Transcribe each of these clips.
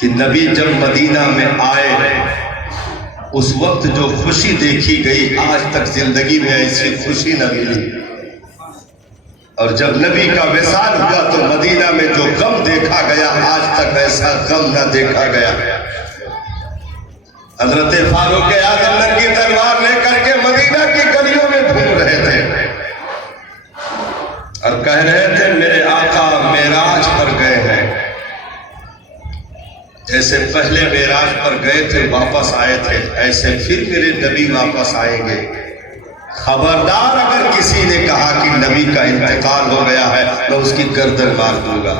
کہ نبی جب مدینہ میں آئے اس وقت جو خوشی دیکھی گئی آج تک زندگی میں ایسی خوشی نہ ملی، اور جب نبی کا وصال ہوا تو مدینہ میں جو غم دیکھا گیا آج تک ایسا غم نہ دیکھا گیا۔ حضرت فاروق اعظم ننگی تلوار لے کر کے مدینہ کی گلیوں میں گھوم رہے تھے اور کہہ رہے تھے میرے آقا معراج پر گئے ہیں، جیسے پہلے معراج پر گئے تھے واپس آئے تھے ایسے پھر میرے نبی واپس آئیں گے۔ خبردار اگر کسی نے کہا کہ نبی کا انتقال ہو گیا ہے میں اس کی گردن مار دوں گا۔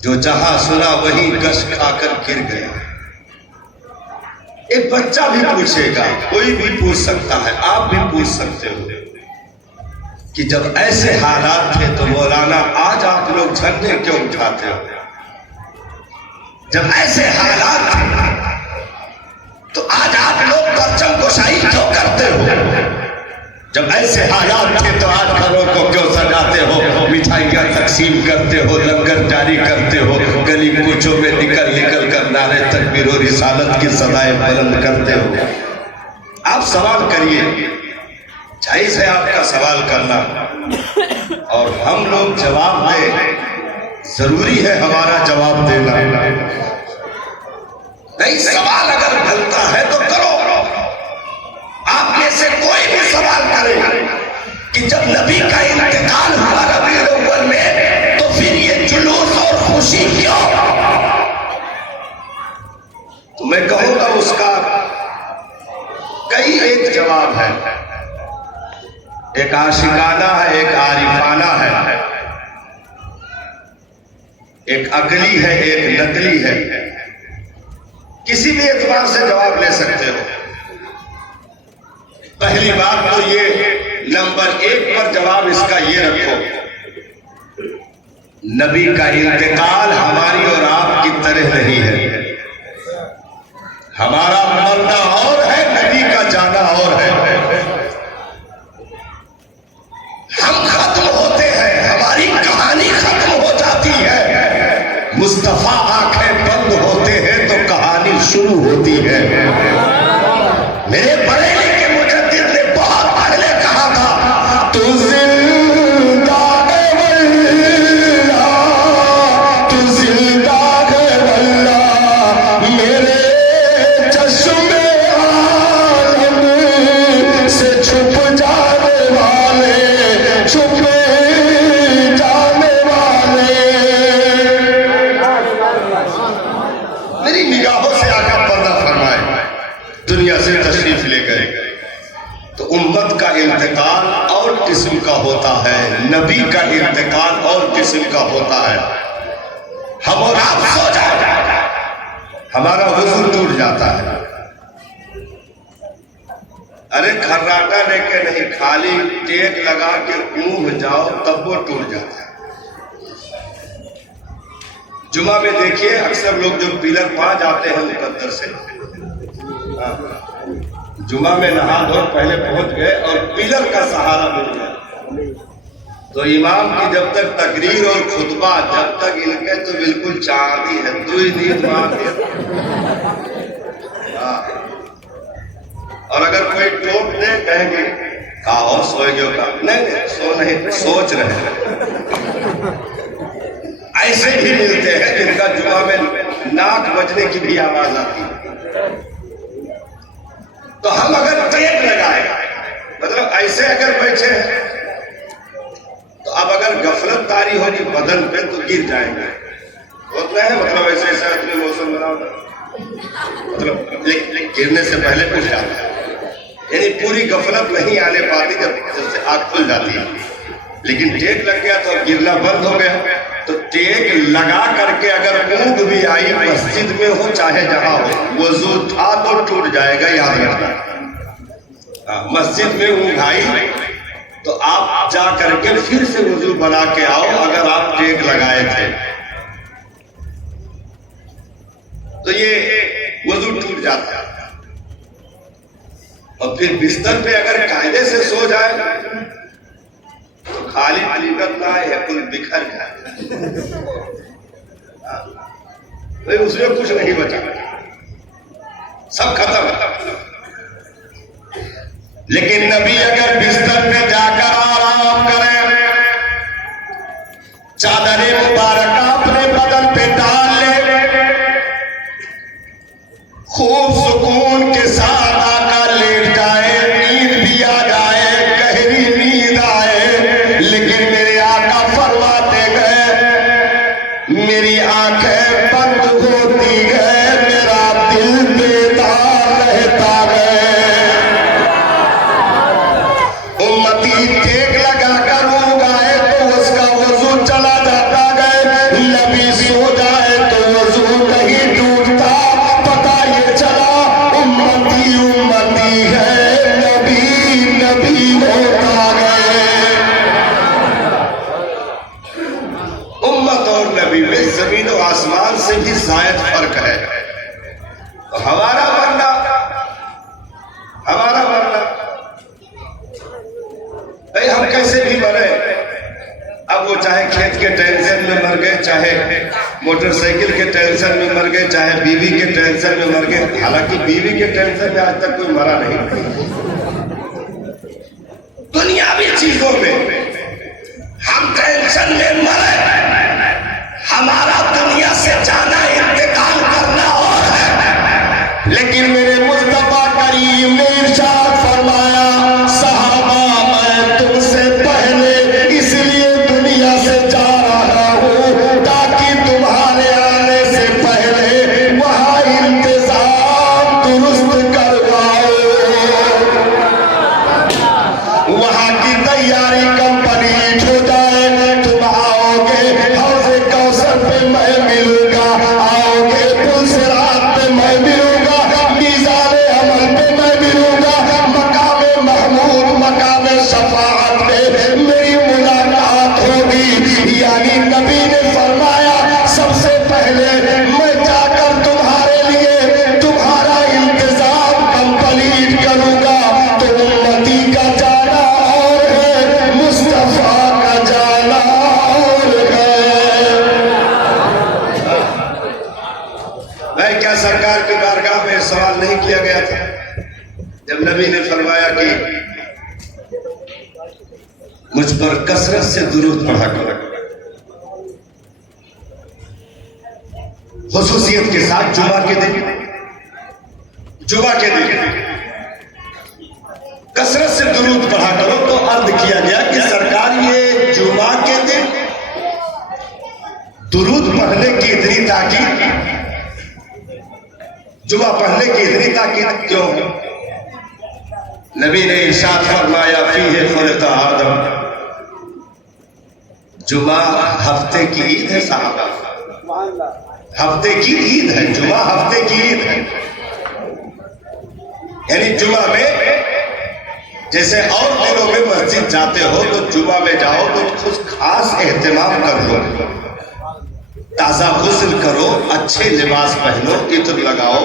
جو جہاں سنا وہیں گش کھا کر گر گیا۔ ایک بچہ بھی پوچھے گا، کوئی بھی پوچھ سکتا ہے، آپ بھی پوچھ سکتے ہو کہ جب ایسے حالات تھے تو مولانا آج آپ لوگ جھنڈے کیوں اٹھاتے ہو؟ جب ایسے حالات تھے تو آج آپ لوگ پرچم کشائی کیوں کرتے ہو؟ جب ایسے حالات تھے تو آج گھروں کو کیوں سجاتے ہو، مٹھائیاں تقسیم کرتے ہو، لنگر جاری کرتے ہو، گلی کوچوں میں نکل نکل کر نعرے تکبیر و رسالت کی صدائیں بلند کرتے ہو؟ آپ سوال کریے، جائز ہے آپ کا سوال کرنا اور ہم لوگ جواب دیں، ضروری ہے ہمارا جواب دینا۔ نہیں، سوال اگر بنتا ہے تو کرو۔ آپ میں سے کوئی بھی سوال کرے کہ جب نبی کا انتقال ہوا ربیع الاول میں تو پھر یہ جلوس اور خوشی کیوں؟ تو میں کہوں گا اس کا کئی ایک جواب ہے، ایک عاشقانہ ہے، ایک عارفانہ ہے، ایک عقلی ہے، ایک نقلی ہے، کسی بھی اعتبار سے جواب لے سکتے ہو۔ پہلی بات تو یہ نمبر 1 پر جواب اس کا یہ رکھو، نبی کا انتقال ہماری اور آپ کی طرح نہیں ہے۔ ہمارا مرنا اور ہے، نبی کا جانا اور ہے۔ ہم ختم ہوتے ہیں، ہماری کہانی ختم ہو جاتی ہے، مصطفیٰ آنکھیں بند ہوتے ہیں تو کہانی شروع ہوتی ہے۔ میرے بڑے لکھے مجدد نے بہت پہلے کہا تھا، تو زندہ ہے واللہ، تو زندہ ہے واللہ، میرے چشم عالم سے چھپ جانے والے، چھپ جانے والے۔ میری نگاہوں سے آقا پردہ فرمائے، دنیا سے تشریف لے گئے تو امت کا انتقال اور قسم کا ہوتا ہے، نبی کا انتقال اور قسم کا ہوتا ہے۔ ہم اور آپ سو جاتے ہیں، ہمارا وضو ٹوٹ جاتا ہے، ارے کھراٹا لے کے نہیں، خالی ٹیک لگا کے اونگھ جاؤ تب وہ ٹوٹ جاتا ہے۔ جمعہ میں دیکھیے اکثر لوگ جو پیلر پا جاتے ہیں مقدر سے، جمعہ میں نہا دھو پہلے پہنچ گئے اور پیلر کا سہارا مل گیا تو امام کی جب تک تقریر اور خطبہ جب تک ان کے تو بالکل چاندی ہے، تو ہی نیند مار دیا۔ اور اگر کوئی ٹوپ دے کہیں گے کہا سوئے گے کا، نہیں سو نہیں، سوچ رہے ہیں۔ ایسے بھی ملتے ہیں جن کا جمعہ میں ناک بجنے کی بھی آواز آتی ہے۔ تو ہم اگر ٹیک لگائے، مطلب ایسے اگر بیٹھے ہیں تو اب اگر غفلت طاری ہوگی بدن پہ تو گر جائیں گے، ہوتا ہے مطلب ایسے ایسا اپنے موسم بنا ہوتا، مطلب گرنے سے پہلے اٹھ جاتا ہے، یعنی پوری غفلت نہیں آنے پاتی جب سے آنکھ کھل جاتی ہے۔ لیکن ٹیک لگ گیا تو گرنا بند ہو گیا، تو ٹیک لگا کر کے اگر اونگ بھی آئی مسجد میں ہو چاہے جہاں ہو، وضو تھا تو ٹوٹ جائے گا، یاد رکھنا۔ مسجد میں اونگ آئی تو آپ جا کر کے پھر سے وضو بنا کے آؤ اگر آپ ٹیک لگائے تھے تو یہ وضو ٹوٹ جاتا ہے۔ اور پھر بستر پہ اگر قاعدے سے سو جائے تو خالی علیقت نہ ہے، کل بکھر جائے۔ اس میں کچھ نہیں بچا، سب ختم۔ لیکن نبی اگر بستر پہ جا کر آرام کریں، چادر مبارکہ اپنے بدن پہ ڈال لے، خوب سکون کے ساتھ آقا لیٹ جائے، نیند بھی آ جائے، گہری نیند آئے، لیکن میرے آقا فرماتے گئے میری آنکھیں بند ہوتی گئے، میرا دل بیدار رہتا گئے۔ امتی ٹیک لگا کر رو گائے تو اس کا وضو چلا جاتا گئے، نبی سو جائے تو وضو نہیں ٹوٹتا، پتہ یہ چلا امتی امتی ہے، نبی نبی ہوتا گئے۔ امت اور نبی میں زمین و آسمان سے بھی زائد فرق ہے۔ ہمارا مرنا بھائی ہم کیسے بھی مرے، اب وہ چاہے کھیت کے ٹینشن میں مر گئے، چاہے موٹر سائیکل کے ٹینشن میں مر گئے، چاہے بیوی کے ٹینشن میں مر گئے، حالانکہ بیوی کے ٹینشن میں آج تک کوئی مرا نہیں۔ دنیاوی چیزوں میں ہم ٹینشن میں مرے، ہمارا دنیا سے جانا انتقال کرنا اور ہے، لیکن میرے مصطفیٰ کریم نے ارشاد فرمایا صحابہ میں تم سے پہلے اس لیے دنیا سے جا رہا ہوں تاکہ تمہارے آنے سے پہلے وہاں انتظام درست کرواؤ، وہاں کی تیاری کمپلیٹ ہو جائے، تم آؤ گے حوض کوثر پہ میں ملوں گا، آؤ گے پل صراط پہ میں ملوں گا، میزان عمل پہ میں ملوں گا، مقام محمود مقام شفاعت پہ میری ملاقات ہوگی۔ یعنی نبی نے فرمایا سب سے پہلے میں جا کر تمہارے لیے تمہارا انتظام کمپلیٹ کروں گا، تو امتی کا جانا اور ہے، مصطفیٰ کا جانا اور ہے۔ میں کیا سرکار کی بارگاہ میں سوال نہیں کیا گیا تھا جب نبی نے فرمایا کہ مجھ پر کثرت سے درود پڑھا کرو، خصوصیت کے ساتھ جمعہ کے دن کثرت سے درود پڑھا کرو، تو عرض کیا گیا کہ سرکار یہ جمعہ کے دن درود پڑھنے کی اتنی تاکید، جمعہ پڑھنے کی اتنی تاکید کیوں؟ نبی نے ارشاد فرمایا فیہ خلق آدم، جمعہ ہفتے کی عید ہے صحابہ، ہفتے کی عید ہے، جمعہ ہفتے کی عید ہے، یعنی جمعہ میں جیسے اور دنوں میں مسجد جاتے ہو تو جمعہ میں جاؤ تو کچھ خاص اہتمام کر لو، تازہ غسل کرو، اچھے لباس پہنو، عطر لگاؤ،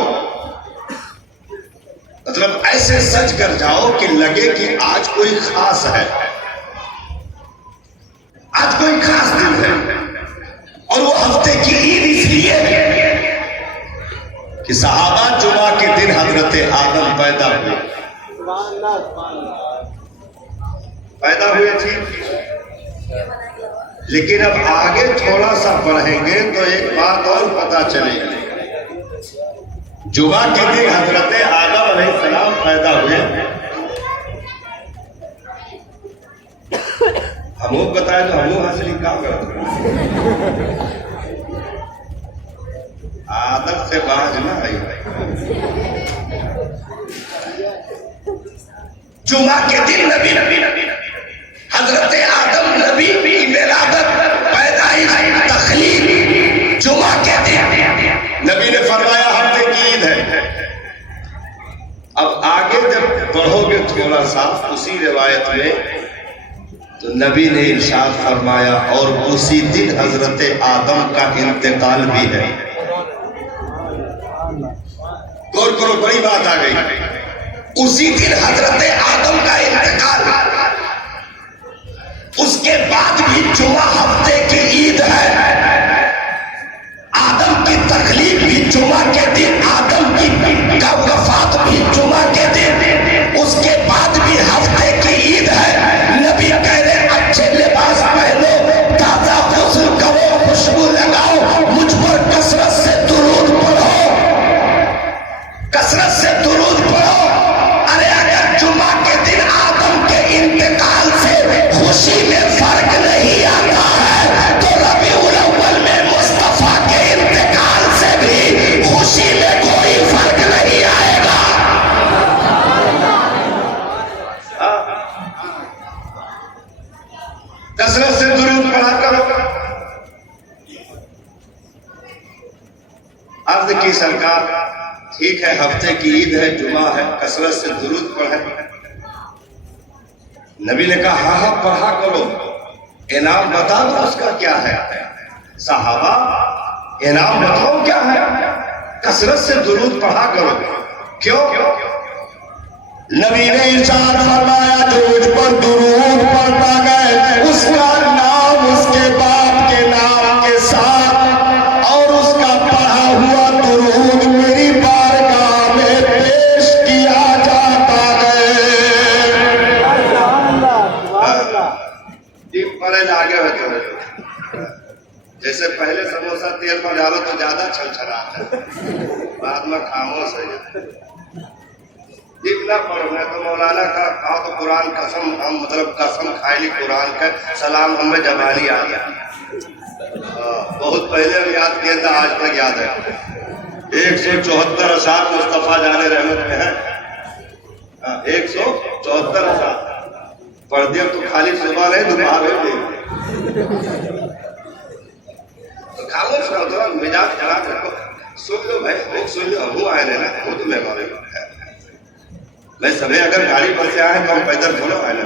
مطلب ایسے سج کر جاؤ کہ لگے کہ آج کوئی خاص ہے، آج کوئی خاص دن ہے۔ اور وہ ہفتے کی عید اس لیے کہ صحابہ جمعہ کے دن حضرت آدم پیدا ہوئے تھے، لیکن اب آگے تھوڑا سا پڑھیں گے تو ایک بات اور پتا چلے گی، جمعہ کے دن حضرت آدم علیہ السلام پیدا ہوئے، ہم وہ بتائیں تو ہم حاصل کیا کرتے آدم سے باز نہ آئی۔ جمعہ کے دن نبی حضرت آدم نبی کی ولادت، پیدائش، تخلیق جمعہ کے دن، نبی نے فرمایا ہفتے کی عید ہے۔ اب آگے جب پڑھو گے تھوڑا سا اسی روایت میں تو نبی نے ارشاد فرمایا اور اسی دن حضرت آدم کا انتقال بھی ہے۔ غور کرو، بڑی بات آ گئی، اسی دن حضرت آدم کا انتقال، اس کے بعد بھی جمعہ ہفتے کی عید ہے، آدم کی تخلیق عرض کی سرکار ٹھیک ہے، ہفتے کی عید ہے، جمعہ ہے، کثرت سے درود پڑھیں۔ نبی نے کہا ہاں ہاں پڑھا کرو، انعام بتا دو اس کا کیا ہے۔ صحابہ انعام بتاؤ کیا ہے؟ کثرت سے درود پڑھا کرو۔ کیوں؟ نبی نے ارشاد فرمایا جو مجھ پر درود پڑھتا گئے اس کا نام اس کے باپ کے نام کے ساتھ اور اس کا پڑھا ہوا درود میری بارگاہ میں پیش کیا جاتا ہے۔ جی پڑھے آگے ہوتے جیسے پہلے سموسہ تیل میں ڈالو تو زیادہ چھلچھلاتا ہے، بعد میں خاموش ہو جاتا ہے۔ اتنا پڑھنا تو مولانا کا کہا تو قرآن قسم ہم مطلب قسم کھائی قرآن کا سلام ہمیں جبانی آ گیا، بہت پہلے ہم یاد کیا تھا، آج تک یاد ہے۔ 174 اشعار مصطفیٰ جان رحمت میں ہے، 174 اشعار پڑھ دیا تو خالی صبح نہیں دوپہر ہوئی تو خاموش رہو، تھوڑا مزاج خراب رکھو، سن لو بھائی، وہ سن لو، ہم آئے رہے نا، وہ تو مہمانے میں سبھی اگر گاڑی پر سے آئے تو ہم پیدل تھوڑا آئے نا،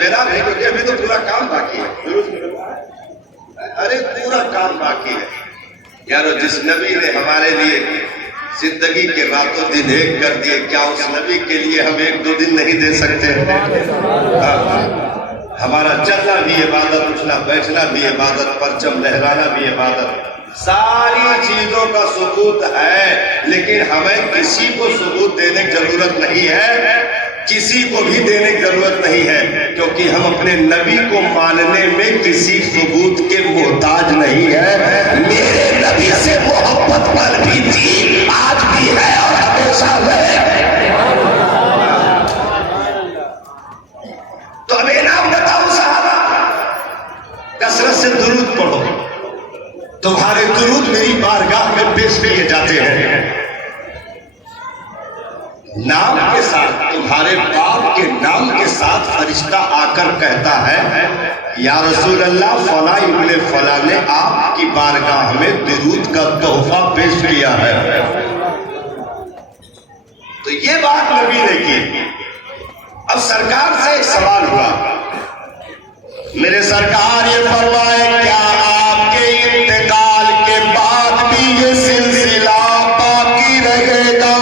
میرا نہیں کیونکہ ابھی تو پورا کام باقی ہے، ارے پورا کام باقی ہے یارو۔ جس نبی نے ہمارے لیے زندگی کے راتوں دن ایک کر دیے، کیا اس نبی کے لیے ہم 1-2 دن نہیں دے سکتے؟ ہمارا چلنا بھی عبادت، اٹھنا بیٹھنا بھی عبادت، پرچم لہرانا بھی عبادت، ساری چیزوں کا ثبوت ہے، لیکن ہمیں کسی کو ثبوت دینے کی ضرورت نہیں ہے، کسی کو بھی دینے کی ضرورت نہیں ہے، کیونکہ ہم اپنے نبی کو ماننے میں کسی ثبوت کے محتاج نہیں ہے۔ میرے نبی سے محبت پر بھی تھی، آج بھی ہے اور ہمیشہ رہے۔ تو اب انعام بتاؤ صحابہ، کثرت سے درود پڑھو، تمہارے درود میری بارگاہ میں پیش کیے جاتے ہیں۔ نام کے ساتھ، تمہارے باپ کے نام کے ساتھ فرشتہ آ کر کہتا ہے یا رسول اللہ فلاں ابن فلاں نے آپ کی بارگاہ میں درود کا تحفہ پیش کیا ہے۔ تو یہ بات نبی نے کی۔ اب سرکار سے ایک سوال ہوا، میرے سرکار یہ فرمائے کیا آپ کے انتقال کے بعد بھی یہ سلسلہ باقی رہے گا؟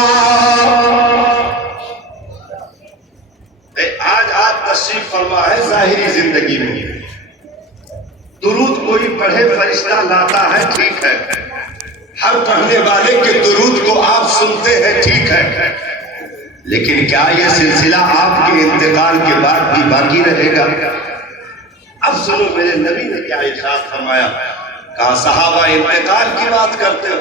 آج آپ تشریف فرما ہے ظاہری زندگی میں، درود کوئی پڑھے فرشتہ لاتا ہے، ٹھیک ہے، ہر پڑھنے والے کے درود کو آپ سنتے ہیں، ٹھیک ہے، لیکن کیا یہ سلسلہ آپ کے انتقال کے بعد بھی باقی رہے گا؟ اب سنو میرے نبی نے کیا ارشاد فرمایا، کہا صحابہ انتقال کی بات کرتے ہو،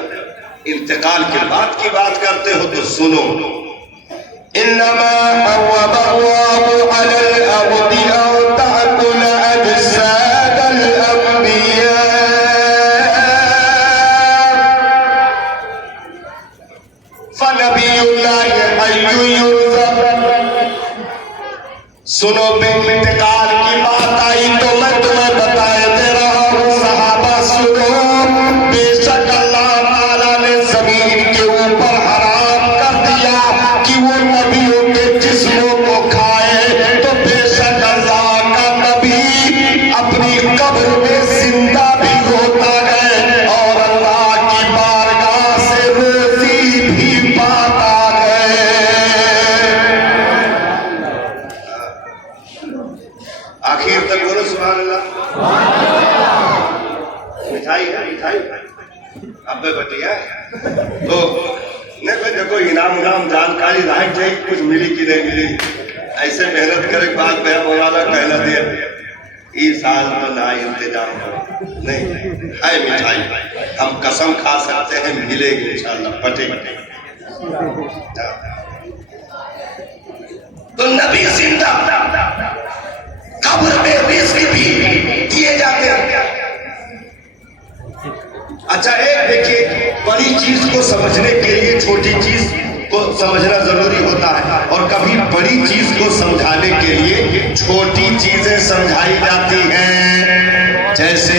انتقال کے بعد کی بات کرتے ہو تو سنو، انما حرم الله على الارض ان تاكل اجساد الانبياء فنبي الله حي يرزق۔ سنو بے انتقال کی بات آئی تو میں تمہیں بتائے دے رہا ہوں صحابہ سنو، بے شک اللہ تعالیٰ نے زمین کے اوپر حرام کر دیا کہ وہ نبیوں کے جسموں کو کھائے، تو بے شک اللہ کا نبی اپنی قبر میں زندہ بھی ہوتا ہے اور اللہ کی بارگاہ سے روزی بھی پاتا ہے۔ آخر تک بولو سبحان اللہ۔ مٹھائی ہے، مٹھائی ابے بٹیا تو دیکھو انعام جانکاری رائٹ ہے، کچھ ملی کہ نہیں ملی، ایسے محنت کرے بعد میں مولانا کہنا دیا اس سال تو نہ انتظام کرو، نہیں ہے مٹھائی، ہم قسم کھا سکتے ہیں ملے گی انشاءاللہ، پٹے تو نبی زندہ قبر میں رزق بھی دیے جاتے ہیں۔ اچھا ایک دیکھیے، بڑی چیز کو سمجھنے کے لیے چھوٹی چیز کو سمجھنا ضروری ہوتا ہے، اور کبھی بڑی چیز کو سمجھانے کے لیے چھوٹی چیزیں سمجھائی جاتی ہیں۔ جیسے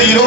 0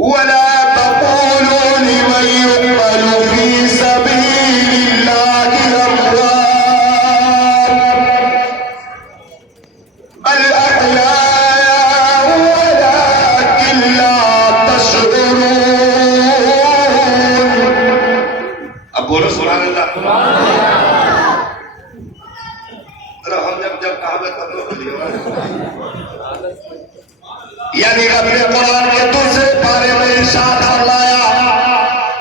ولا تقولوا لمن يقتل في سبيل الله أموات بل أحياء ولكن لا تشعرون. اب بولو سبحان اللہ. ہم جب کہا تب لوگ یعنی رب نے قرآن کے دوسرے پارے میں ارشاد فرمایا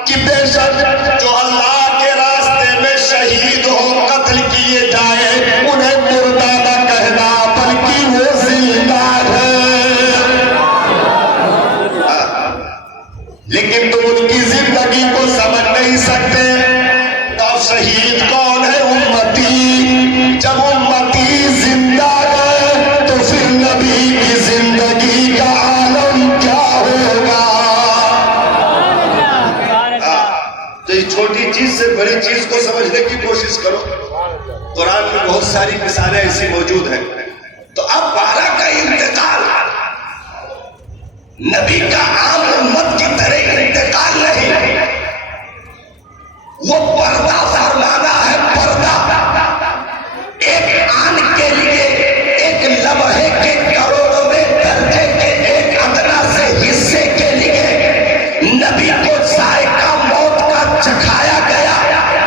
کہ بے شک جو اللہ کے راستے میں شہید ہو قتل کیے جائے انہیں مردہ نہ کہنا بلکہ وہ زندہ ہے. لیکن تم ان کی زندگی کو سمجھ نہیں سکتے. تو شہید کون ہے؟ امتی. جب امتی زندہ ہے تو پھر نبی کی زندگی کا عالم کیا ہوگا؟ تو اس چھوٹی چیز سے بڑی چیز کو سمجھنے کی کوشش کرو. قرآن میں بہت ساری مثالیں ایسی موجود ہیں. تو اب بارہ کا انتقال نبی کا عام امت کی طرح انتقال نہیں، وہ پردہ فرمانا ہے. پردہ ایک آن کے لیے ایک لمحے کے کروڑوں میں درجے کے ایک ادنا سے حصے کے لیے نبی کو ذائقہ موت کا چکھایا گیا.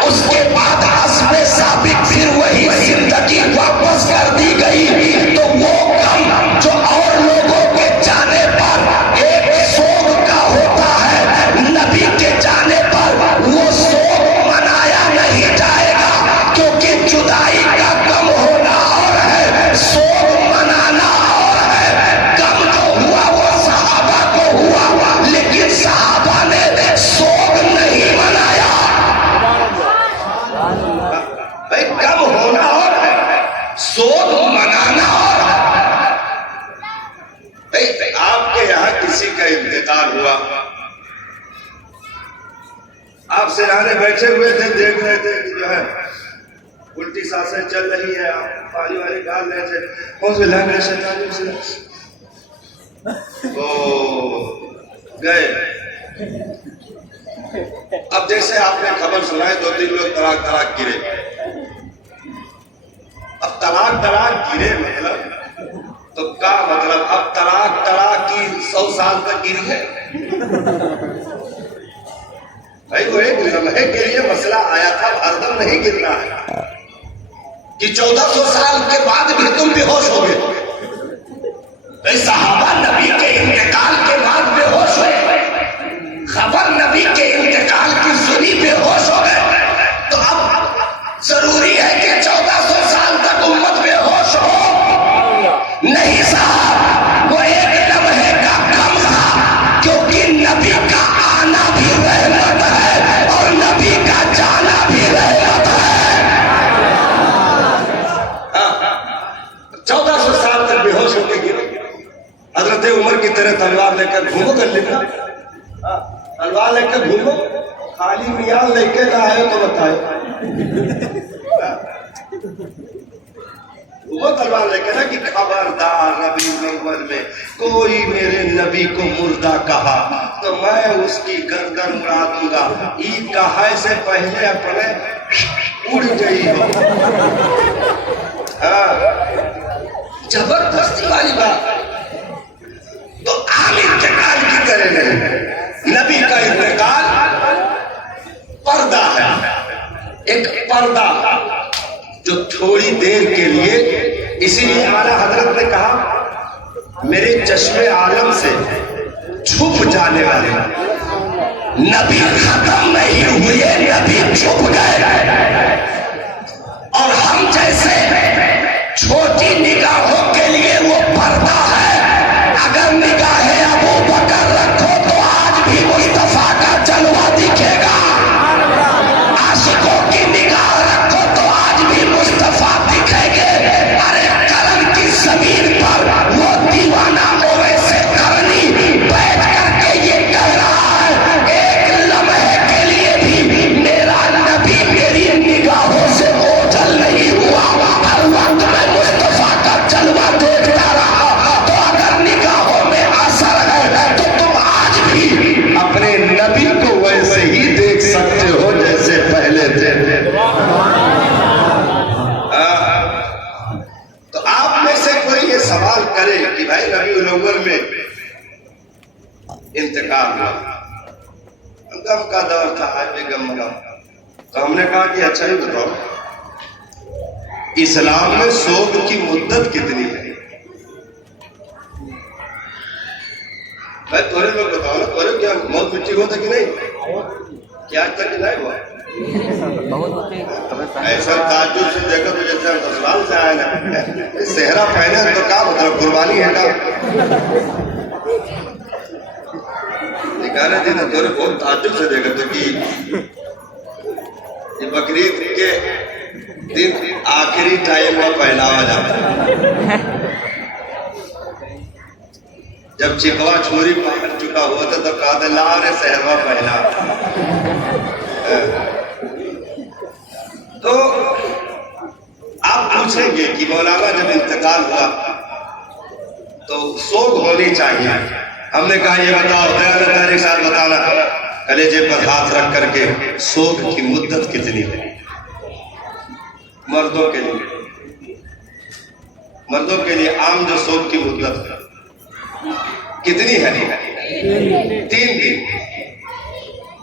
اس کے بعد حسب ثابت پھر وہی زندگی واپس کر دی گئی. تو وہ غم جو اور لوگوں کے جانے پر ایک سوگ کا ہوتا ہے، نبی کے جانے پر وہ سوگ منایا نہیں جائے گا. کیونکہ جدائی کا غم ہونا اور ہے، سوگ منانا اور ہے. غم جو ہوا وہ صحابہ کو ہوا، لیکن صحابہ نے سوگ نہیں منایا. بھائی غم ہونا اور ہے، سوگ منانا اور ہے. آپ کے یہاں کسی کا انتقال ہوا، آپ سرانے بیٹھے ہوئے تھے، دیکھ رہے تھے کہ جو ہے الٹی سانسیں چل رہی ہے، آپ پانی والی ڈال رہے تھے، گئے. اب جیسے آپ نے خبر سنائے 2-3 لوگ طلاق طلاق گرے. اب طلاق طلاق گرے مطلب تو کیا مطلب؟ اب طلاق طلاق کی 100 سال تک گری ہے. بھائی وہ ایک لمحے کے لیے مسئلہ آیا تھا، ہر دم نہیں گرنا ہے کہ 1400 سال کے بعد بھی تم بے ہوش ہو گئے. صحابہ نبی کے انتقال کے بعد بے ہوش ہوئے، خبر نبی کے انتقال کی سنی بے ہوش ہو گئے. تو اب ضروری ہے کہ 1400 سال تک امت بے ہوش ہو؟ نہیں صاحب، وہ ایک لمحے کا غم تھا. کیونکہ نبی کا آنا بھی رحمت ہے اور نبی کا جانا بھی رحمت ہے. 1400 سال تک بے ہوش ہو کے گرے. حضرت عمر کی طرح تلوار لے کر گھومو کر لکھا، تلوار لے کر گھومو، خالی میاں لے کے نہ آئے تو بتائے. وہ تلوار لے کے نا کہ خبردار ربیع الاول میں کوئی میرے نبی کو مردہ کہا تو میں اس کی گردن اڑا دوں گا. عید کا ہے سے پہلے اپنے اڑ گئی ہو. زبردستی والی بات. تو عام انتقال کی نظر نہیں. نبی کا انتقال پردہ ہے, ایک پردہ جو تھوڑی دیر کے لیے, اسی لیے اعلیٰ حضرت نے کہا میرے چشم عالم سے چھپ جانے والے نبی ختم نہیں ہوئے, نبی چھپ گئے, اور ہم جیسے چھوٹی نگاہوں کے لیے وہ پردہ ہے. اگر نگاہ ابو بکر رکھو تو آج بھی مصطفیٰ کا جلوہ دکھے گا. عاشقوں کی نگاہ رکھو تو آج بھی مصطفیٰ دکھیں گے. ارے کرن کی زمین پر وہ دیوانہ اویس قرنی بیٹھ کر کے یہ کہہ رہا ہے ایک لمحے کے لیے بھی میرا نبی میری نگاہوں سے اوجھل نہیں ہوا. ہر وقت میں مصطفیٰ کا جلوہ دیکھتا رہا. تو اگر نگاہوں میں اثر ہے تو تم آج بھی اپنے نبی کو ویسے ہی دیکھ سکتے ہو جیسے پہلے تھے. تو آپ میں سے کوئی یہ سوال کرے کہ بھائی ربیع الاول میں انتقال ہوا, غم کا دور تھا, آج بھی غم کا. تو ہم نے کہا کہ اچھا ہی بتاؤ اسلام میں سوگ کی مدت کتنی ہے؟ بھائی تھوڑے لوگ بتاؤ نا, تھوڑے کیا موت مٹی ہوتا کہ نہیں؟ کیا آج تک نہیں ہوا؟ ایسا تعجب سے دیکھا تو جیسے ہم سسرال سے آئے نا, صحرا پہنے تو کیا مطلب قربانی ہے کیا؟ نکالے تھے نا تھوڑے بہت تعجب سے دیکھا تو کہ یہ بقرعید کے دن آخری ٹائم میں پہناوا جاتا ہے. جب چکوا چھوری پہن چکا ہوا تھا تب کہا تھا لا رے صحرا پہنا. تو آپ پوچھیں گے کہ مولانا جب انتقال ہوا تو سوگ ہونی چاہیے. ہم نے کہا یہ بتاؤ, تاریخ ساتھ بتانا, کلیجے پر ہاتھ رکھ کر کے سوگ کی مدت کتنی ہے مردوں کے لیے؟ مردوں کے لیے عام جو سوگ کی مدت کتنی ہے؟ 3 دن.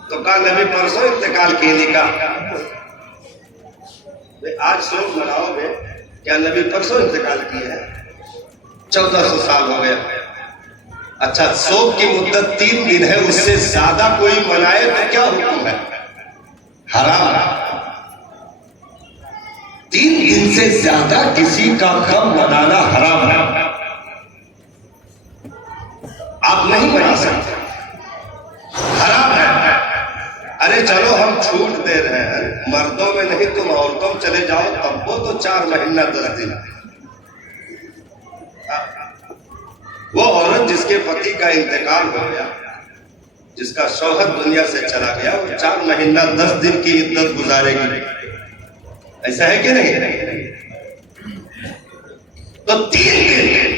تو کہا نبی پرسوں انتقال کی نکاح, آج سوگ مناؤ گے, کیا نبی پرسوں انتقال کی ہے؟ 1400 سال ہو گیا. اچھا سوگ کی مدت 3 دن ہے, اس سے زیادہ کوئی منائے تو کیا حکم ہے؟ حرام. 3 دن سے زیادہ کسی کا غم منانا حرام ہے, آپ نہیں منا سکتے, حرام ہے. ارے چلو ہم چھوٹ دے رہے ہیں, مردوں میں نہیں تم عورتوں میں چلے جاؤ, تب وہ تو 4 مہینہ 10 دن. وہ عورت جس کے پتی کا انتقال ہو گیا, جس کا شوہر دنیا سے چلا گیا, وہ 4 مہینہ 10 دن کی عدت گزارے گی. ایسا ہے کہ نہیں؟ تو 3 دن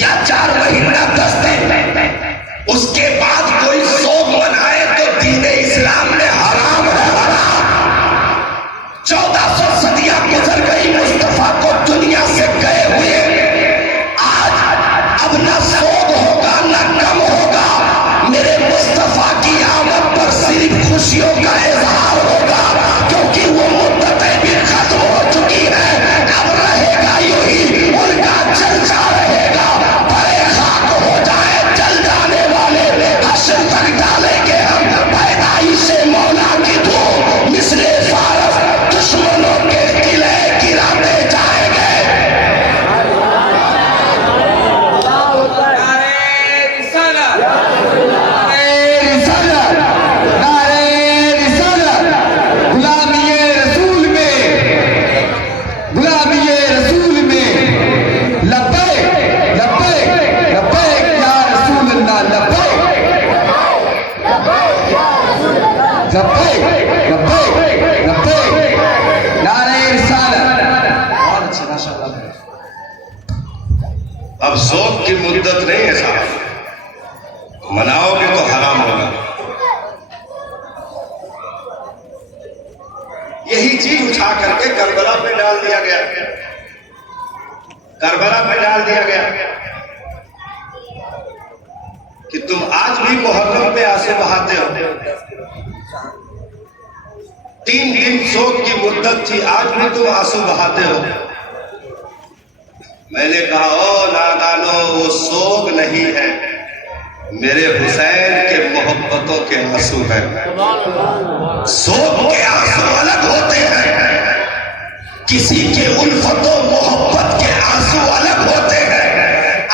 یا 4 مہینہ 10 دن, اس کے بعد کوئی سوگ منائے تو دین اسلام میں حرام ہے, حرام. 1400 صدیاں گزر گئی مصطفیٰ کو دنیا سے گئے ہوئے. اب نہ سوگ ہوگا نہ غم ہوگا, میرے مصطفیٰ کی آمد پر صرف خوشیوں کا اظہار ہوگا, کیونکہ وہ مدتیں بھی ختم ہو چکی ہیں. اب رہے گا یوں ہی ان کا چرچا رہے گا, بڑے خاک ہو جائے جل جانے والے, حشر تک ڈالیں گے ہم پیدائش مولا کی دھوم, مثل فارس دشمنوں کے قلعے گراتے جائیں گے. اب سوگ کی مدت نہیں ہے صاحب, مناؤ گے تو حرام ہوگا. یہی چیز اٹھا کر کے کربلا پہ ڈال دیا گیا, کربلا پہ ڈال دیا گیا کہ تم بھی محرم پہ آنسو بہاتے ہو. 3 دن سوگ کی مدت تھی، آج بھی تم آنسو بہاتے ہو. میں نے کہا او نادانو، وہ سوگ نہیں ہے، میرے حسین کے محبتوں کے آنسو ہیں. سوگ کے آنسو الگ ہوتے ہیں، کسی کے الفت و محبت کے آنسو الگ ہوتے ہیں.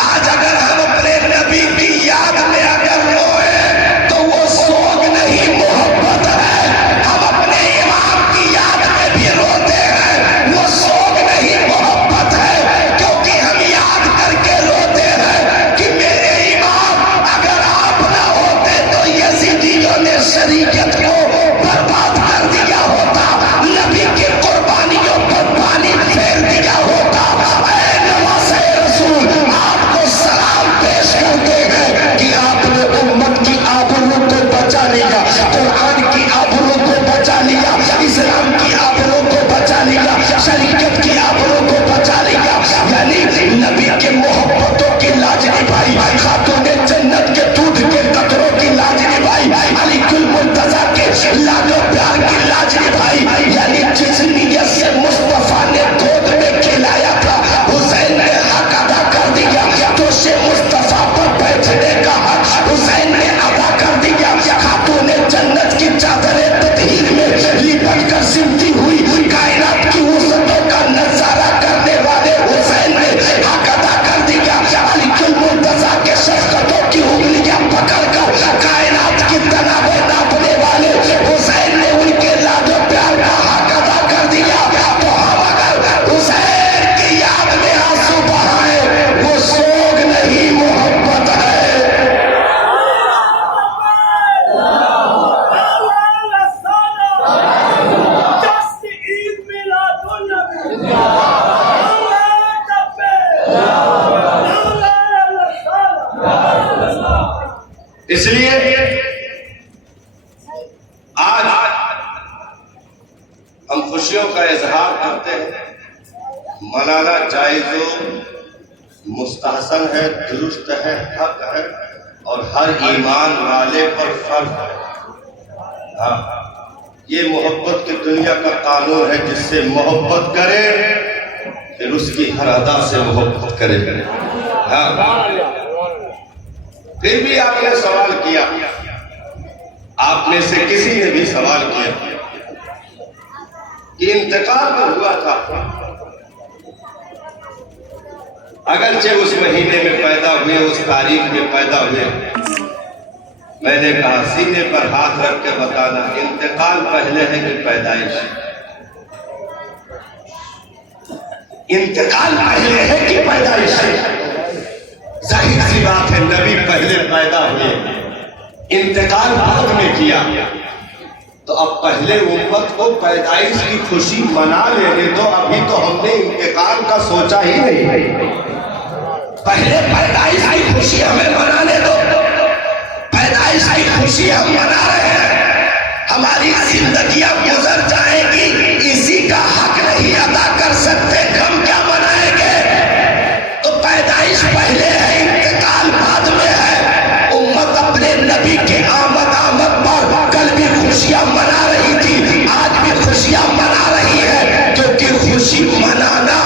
آج اگر ہم اپنے نبی کی یاد میں اگر روئے تو وہ سوگ نہیں، محبت ہے. ہم اپنے امام کی یاد میں بھی روتے ہیں، وہ سوگ نہیں، محبت ہے. کیونکہ ہم یاد کر کے روتے ہیں کہ میرے امام اگر آپ نہ ہوتے تو یزیدیوں نے شریعت کو برباد کر دیا ہوتا، نبی کی قربانیوں پر پانی پھیر دیا ہوتا. اے نواسے رسول، آپ کو سلام پیش کرتے ہیں کہ آپ نے امت کی آبرو کو بچا لیا، قرآن کی آبرو کو بچا لیا، اسلام کی آبرو کو بچا لیا، شریعت کی آبرو کو بچا لیا. یعنی نبی کے محبتوں کی لاج نبھائی، خاتون جنت کے دودھ کے قطروں کی لاج نبھائی، علی المرتضیٰ کے لاڈ و پیار کی لاج نبھائی. یعنی جس نیت سے مصطفیٰ نے گود میں کھلایا تھا، حسین نے حق ادا کر دیا. دوش مصطفیٰ پر بیٹھنے کا حق حسین نے ادا کر دیا. خاتون جنت کی چادر تطہیر میں لپٹ کر سمتی ہوئی کائنات کی وسعتوں کا نظارہ کرنے والے حسین نے حق ادا کر دیا. علی المرتضیٰ کے شفقتوں کی انگلیاں پکڑ کر کائنات کی تنابیں ناپنے والے حسین نے ان کے لاڈ و پیار کا حق ادا کر دیا. تو ہم اگر حسین کی یاد میں آنسو بہائیں، وہ سوگ نہیں، محبت ہے. اس لیے آج ہم خوشیوں کا اظہار کرتے ہیں. منانا جائز و مستحسن ہے، درست ہے، حق ہے، اور ہر ایمان والے پر فرض ہے. ہاں، یہ محبت کی دنیا کا قانون ہے، جس سے محبت کرے پھر اس کی ہر ادا سے محبت کرے. ہاں، پھر بھی آپ نے سوال کیا، آپ میں سے کسی نے بھی سوال کیا کہ انتقال تو ہوا تھا، اگرچہ اس مہینے میں پیدا ہوئے، اس تاریخ میں پیدا ہوئے. میں نے کہا سینے پر ہاتھ رکھ کے بتانا، انتقال پہلے ہے کہ پیدائش؟ انتقال پہلے ہے کہ پیدائش؟ ظاہر سی بات ہے، نبی پہلے پیدا ہوئے، انتقال بعد میں کیا. تو اب پہلے امت کو پیدائش کی خوشی منا لینے دو، ابھی تو ہم نے انتقال کا سوچا ہی نہیں. پہلے پیدائش کی خوشی ہمیں منانے دو. پیدائش کی خوشی ہم منا رہے ہیں، ہماری زندگیاں گزر جائیں گی، اسی کا حق نہیں ادا کر سکتے، ہم کیا منائیں گے؟ تو پیدائش پہلے ہے، انتقال بعد میں ہے. امت اپنے نبی کے آمد پر کل بھی خوشیاں منا رہی تھی، آج بھی خوشیاں منا رہی ہے، کیونکہ خوشی منانا،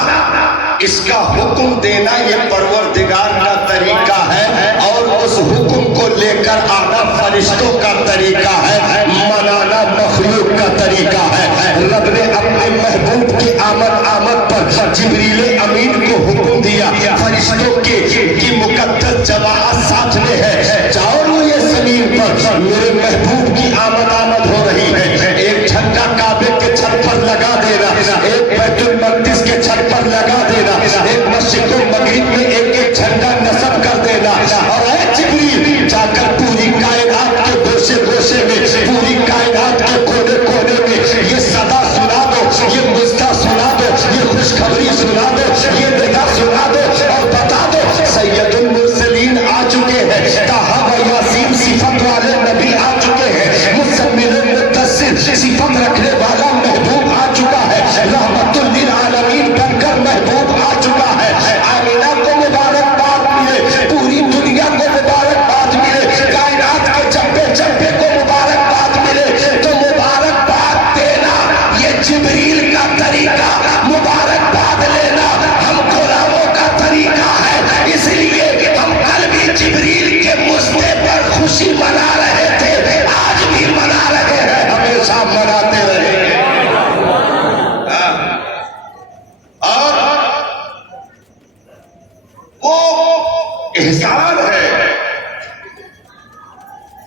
اس کا حکم دینا یہ پروردگار کا طریقہ ہے، اور اس حکم کو لے کر آنا فرشتوں کا طریقہ ہے، منانا مخلوق کا طریقہ ہے. رب نے اپنے محبوب کی آمد پر جبریل امین کو حکم دیا، فرشتوں کی مقدس جماعت ساتھ میں ہے، جاؤ یہ زمین پر میرے محبوب کی آمد ہو رہی ہے. ایک جھنڈا کعبے کے چھت پر لگا دینا، ایک بیت المقدس کے چھت پر لگا دینا، ایک مشرق و مغرب میں ایک جھنڈا نصب کر دینا، اور اے جبریل جا کر پوری کائنات کے گوشے گوشے میں، پوری کائنات کے کونے کونے میں یہ صدا سنا دو، یہ مزدہ سنا دو، یہ خوشخبری سنا دو، یہ ندا سنا دو، اور بتا دو سید المرسلین آ چکے ہیں.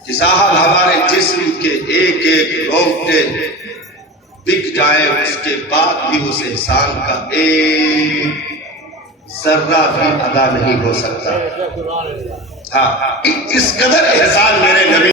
کہ صاحب ہمارے جسم کے ایک ایک رونگٹے بک جائیں، اس کے بعد بھی اس احسان کا ایک ذرہ بھی ادا نہیں ہو سکتا. ہاں، اس قدر احسان میرے نبی